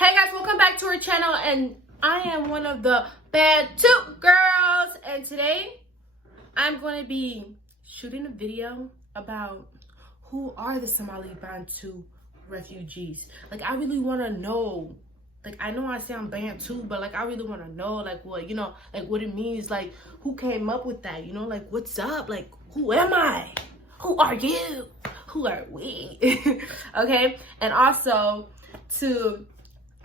Hey guys, welcome back to our channel, and I am one of the Bantu girls, and today I'm going to be shooting a video about who are the Somali Bantu refugees. Like, I really want to know. Like, I know I sound Bantu, but like I really want to know, like, what, you know, like what it means, like who came up with that, you know, like what's up, like who am I, who are you, who are we? Okay, and also to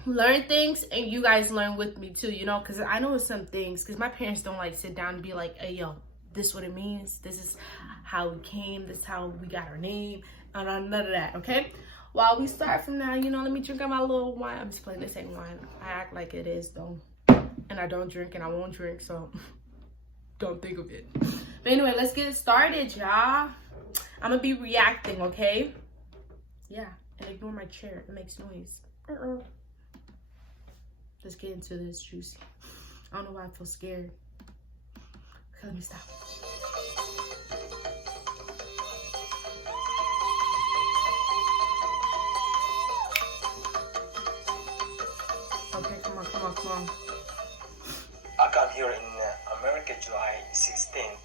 learn things and you guys learn with me too, you know, because I know some things, because my parents don't like sit down and be like, hey yo, this what it means, this is how we came, this is how we got our name, and none of that. Okay, while we start from now, you know, let me drink out my little wine. I'm just playing, this ain't wine, I act like it is though, and I don't drink and I won't drink, so don't think of it. But anyway, let's get started, y'all. I'm gonna be reacting, okay? Yeah, and ignore my chair, it makes noise. Let's get into this juicy. I don't know why I feel scared. Okay, let me stop. Okay, come on, come on, come on. I got here in America July 16th.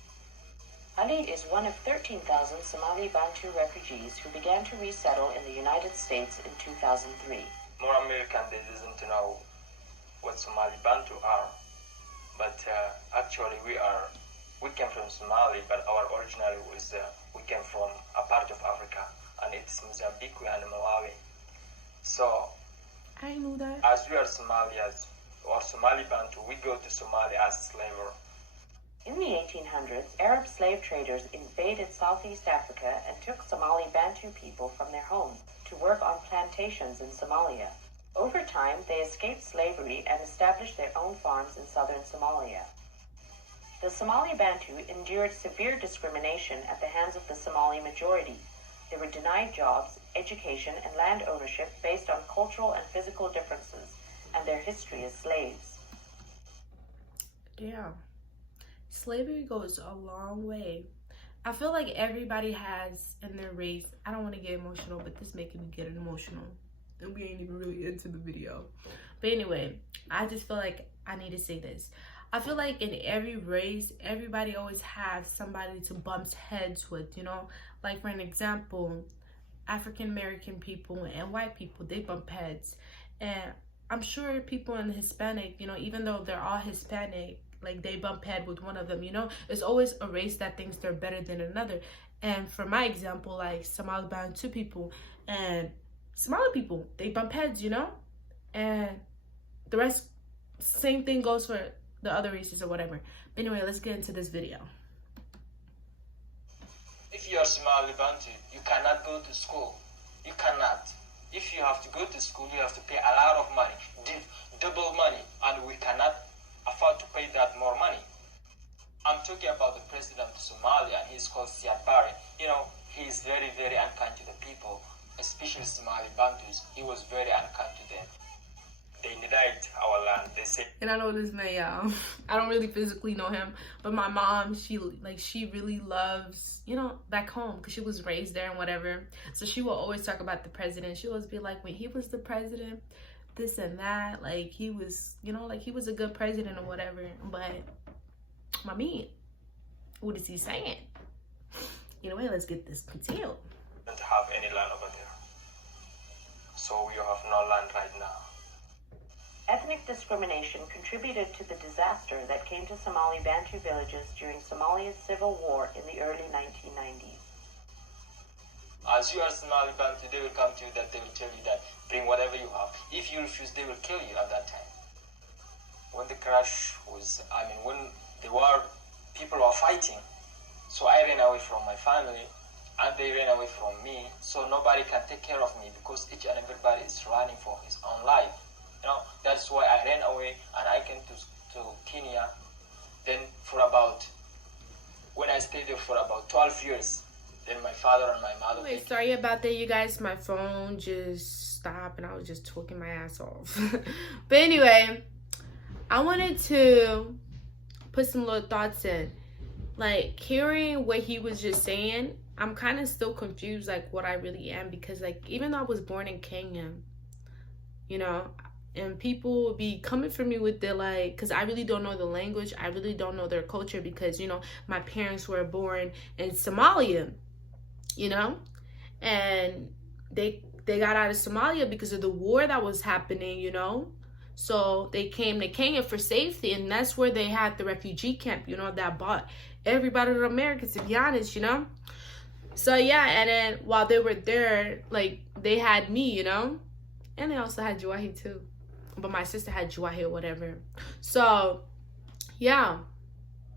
Ali is one of 13,000 Somali Bantu refugees who began to resettle in the United States in 2003. More American, they doesn't know what Somali Bantu are, but actually we came from Somali, but our originally was we came from a part of Africa, and it's Mozambique and Malawi. So I knew that. as we are Somalians or Somali Bantu, we go to Somalia as slaver. In the 1800s, Arab slave traders invaded Southeast Africa and took Somali Bantu people from their homes to work on plantations in Somalia. Over time, they escaped slavery and established their own farms in southern Somalia. The Somali Bantu endured severe discrimination at the hands of the Somali majority. They were denied jobs, education, and land ownership based on cultural and physical differences, and their history as slaves. Yeah. Slavery goes a long way. I feel like everybody has in their race, I don't want to get emotional, but this is making me get emotional. And we ain't even really into the video. But anyway, I just feel like I need to say this. I feel like in every race, everybody always has somebody to bump heads with, you know? Like, for an example, African American people and white people, they bump heads. And I'm sure people in Hispanic, you know, even though they're all Hispanic, like they bump head with one of them, you know? There's always a race that thinks they're better than another. And for my example, like Somali Bantu people and Somali people, they bump heads, you know? And the rest, same thing goes for the other races or whatever. But anyway, let's get into this video. If you are Somali Bantu, you cannot go to school. You cannot. If you have to go to school, you have to pay a lot of money, double money, and we cannot afford to pay that more money. I'm talking about the president of Somalia, and he's called Siad Barre. You know, he's very, very unkind to the people, especially Somali Bantus. He was very unkind to them. They denied our land. They said, And I know this man, y'all. I don't really physically know him, but my mom, she really loves, you know, back home, because she was raised there and whatever. So she will always talk about the president. She always be like, when he was the president, this and that, like he was, you know, like he was a good president or whatever. But mommy, what is he saying? Anyway, let's get this continued. don't have any land over there. So we have no land right now. Ethnic discrimination contributed to the disaster that came to Somali Bantu villages during Somalia's civil war in the early 1990s. As you are Somali Bantu, they will come to you, that they will tell you that bring whatever you have. If you refuse, they will kill you at that time. When the crash was, when the war, people were fighting. So I ran away from my family, and they ran away from me. So nobody can take care of me, because each and everybody is running for his own life. You know, that's why I ran away, and I came to Kenya. Then when I stayed there for about 12 years, then my father and my mother... Wait, sorry about that, you guys. My phone just stopped, and I was just talking my ass off. But anyway, I wanted to put some little thoughts in. Like, hearing what he was just saying, I'm kind of still confused, like, what I really am. Because, like, even though I was born in Kenya, you know, And people will be coming for me with their like, because I really don't know the language. I really don't know their culture because, you know, my parents were born in Somalia, you know, and they got out of Somalia because of the war that was happening, you know. So they came to Kenya for safety, and that's where they had the refugee camp, you know, that bought everybody to Americans, to be honest, you know. So yeah, and then while they were there, like they had me, you know, and they also had Juwahi too, but my sister had Juwahi or whatever. So yeah,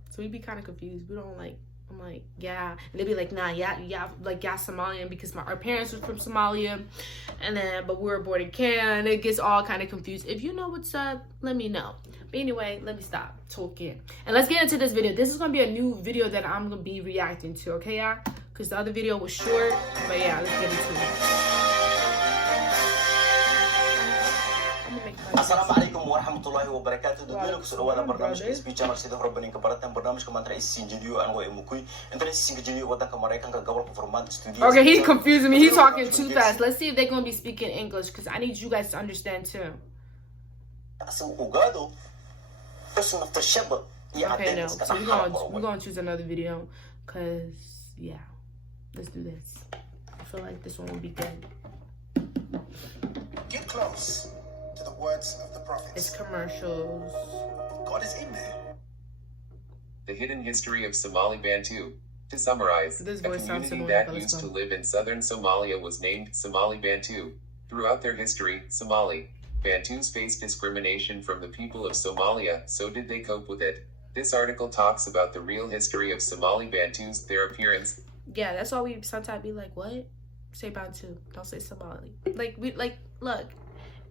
so we'd be kind of confused. We don't like. I'm like, yeah, and they'd be like, nah, yeah, like yeah, Somalian because our parents were from Somalia, and then but we were born in Kenya, and it gets all kind of confused. If you know what's up, let me know. But anyway, let me stop talking and let's get into this video. This is gonna be a new video that I'm gonna be reacting to, okay, y'all? Because the other video was short, but yeah, let's get into it. Assalamualaikum warahmatullahi wabarakatuh. Dadweyne kusoo dhawaada barnaamijka SB Channel sida hore baninka baratan barnaamijka maanta isin jiliyo aan way mukui inta isin jiliyo wadanka Mareykanka gobolka Vermont studio. Okay, he's confusing me. He's talking too fast. Let's see if they're going to be speaking English because I need you guys to understand too. Okay, no. So we're going to choose another video because yeah. Let's do this. I feel like this one will be good. Get close to the words of the prophets. It's commercials. God is in there. The hidden history of Somali Bantu. To summarize, This a voice sounds community similar, that but used let's to go. live in southern Somalia was named Somali Bantu. Throughout their history, Somali Bantus faced discrimination from the people of Somalia, so did they cope with it? This article talks about the real history of Somali Bantus, their appearance. Yeah, that's why we sometimes be like, what? Say Bantu. Don't say Somali. Like, look,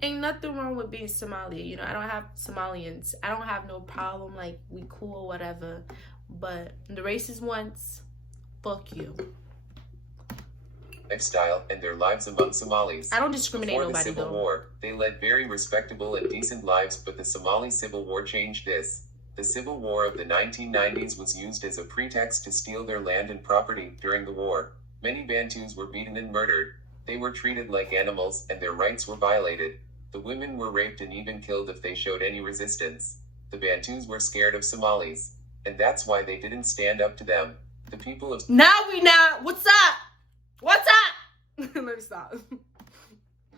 ain't nothing wrong with being Somali. You know, I don't have Somalians. I don't have no problem. Like, we cool or whatever. But the racist ones, fuck you. Lifestyle and their lives among Somalis. I don't discriminate Before the nobody, Civil though. War, they led very respectable and decent lives, but the Somali Civil War changed this. The Civil War of the 1990s was used as a pretext to steal their land and property. During the war, many Bantus were beaten and murdered. They were treated like animals, and their rights were violated. The women were raped and even killed if they showed any resistance. The Bantus were scared of Somalis, and that's why they didn't stand up to them. The people of Now we not. What's up? What's up? Let me stop.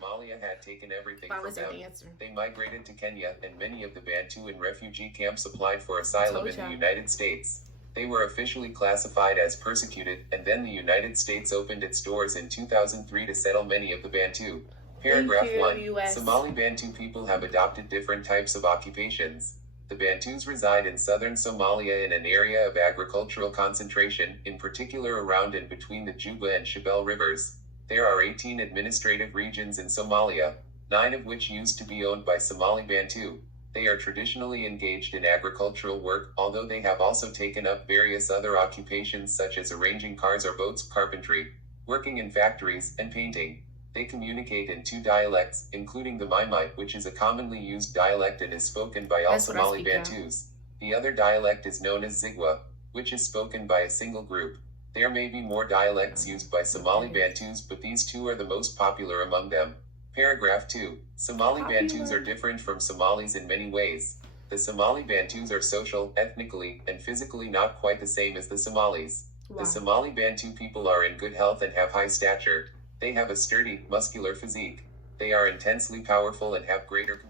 Somalia had taken everything Finally from said them. the answer. They migrated to Kenya, and many of the Bantu in refugee camps applied for asylum in the United States. They were officially classified as persecuted, and then the United States opened its doors in 2003 to settle many of the Bantu. Paragraph 1. US. Somali Bantu people have adopted different types of occupations. The Bantus reside in southern Somalia in an area of agricultural concentration, in particular around and between the Juba and Shabelle rivers. There are 18 administrative regions in Somalia, 9 of which used to be owned by Somali Bantu. They are traditionally engaged in agricultural work, although they have also taken up various other occupations such as arranging cars or boats, carpentry, working in factories, and painting. They communicate in 2 dialects, including the Maimai, which is a commonly used dialect and is spoken by all That's what I Somali speak, yeah. Bantus. The other dialect is known as Zigwa, which is spoken by a single group. There may be more dialects used by Somali Bantus, but these 2 are the most popular among them. Paragraph 2. Somali Bantus are different from Somalis in many ways. The Somali Bantus are social, ethnically, and physically not quite the same as the Somalis. Wow. The Somali Bantu people are in good health and have high stature. They have a sturdy, muscular physique. They are intensely powerful and have greater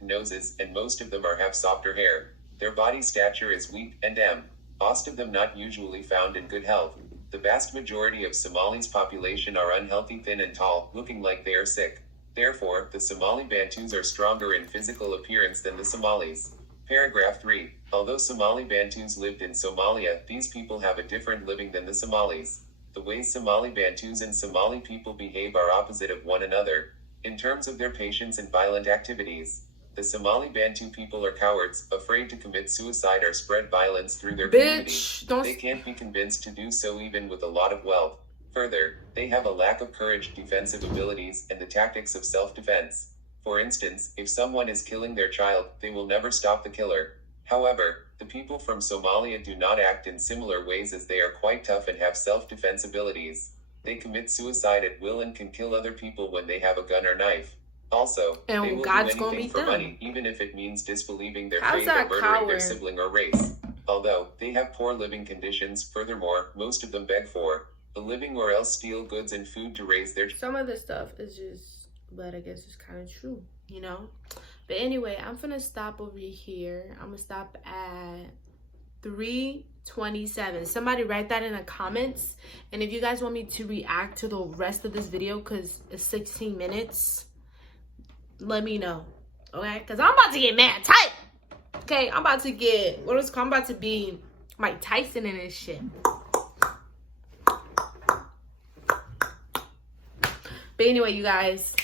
noses, and most of them have softer hair. Their body stature is weak and most of them not usually found in good health. The vast majority of Somali's population are unhealthy, thin and tall, looking like they are sick. Therefore, the Somali Bantus are stronger in physical appearance than the Somalis. Paragraph 3. Although Somali Bantus lived in Somalia, these people have a different living than the Somalis. The ways Somali Bantus and Somali people behave are opposite of one another. In terms of their patience and violent activities, the Somali Bantu people are cowards, afraid to commit suicide or spread violence through their community. They can't be convinced to do so even with a lot of wealth. Further, they have a lack of courage, defensive abilities, and the tactics of self-defense. For instance, if someone is killing their child, they will never stop the killer. However, the people from Somalia do not act in similar ways, as they are quite tough and have self-defense abilities. They commit suicide at will and can kill other people when they have a gun or knife. Also, And they will God's do gonna anything beat for them. money, even if it means disbelieving their How's faith or that murdering their coward? sibling or race. Although, they have poor living conditions, furthermore, most of them beg for a living or else steal goods and food to raise their... Some of this stuff is just, but I guess it's kind of true, you know? But anyway, I'm gonna stop over here. I'm gonna stop at 3:27. Somebody write that in the comments. And if you guys want me to react to the rest of this video, because it's 16 minutes, let me know, okay? Because I'm about to get mad tight. Okay, I'm about to get, what is it called? I'm about to be Mike Tyson in this shit. But anyway, you guys,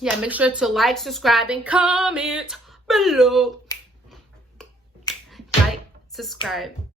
yeah, make sure to like, subscribe, and comment below. Like, subscribe.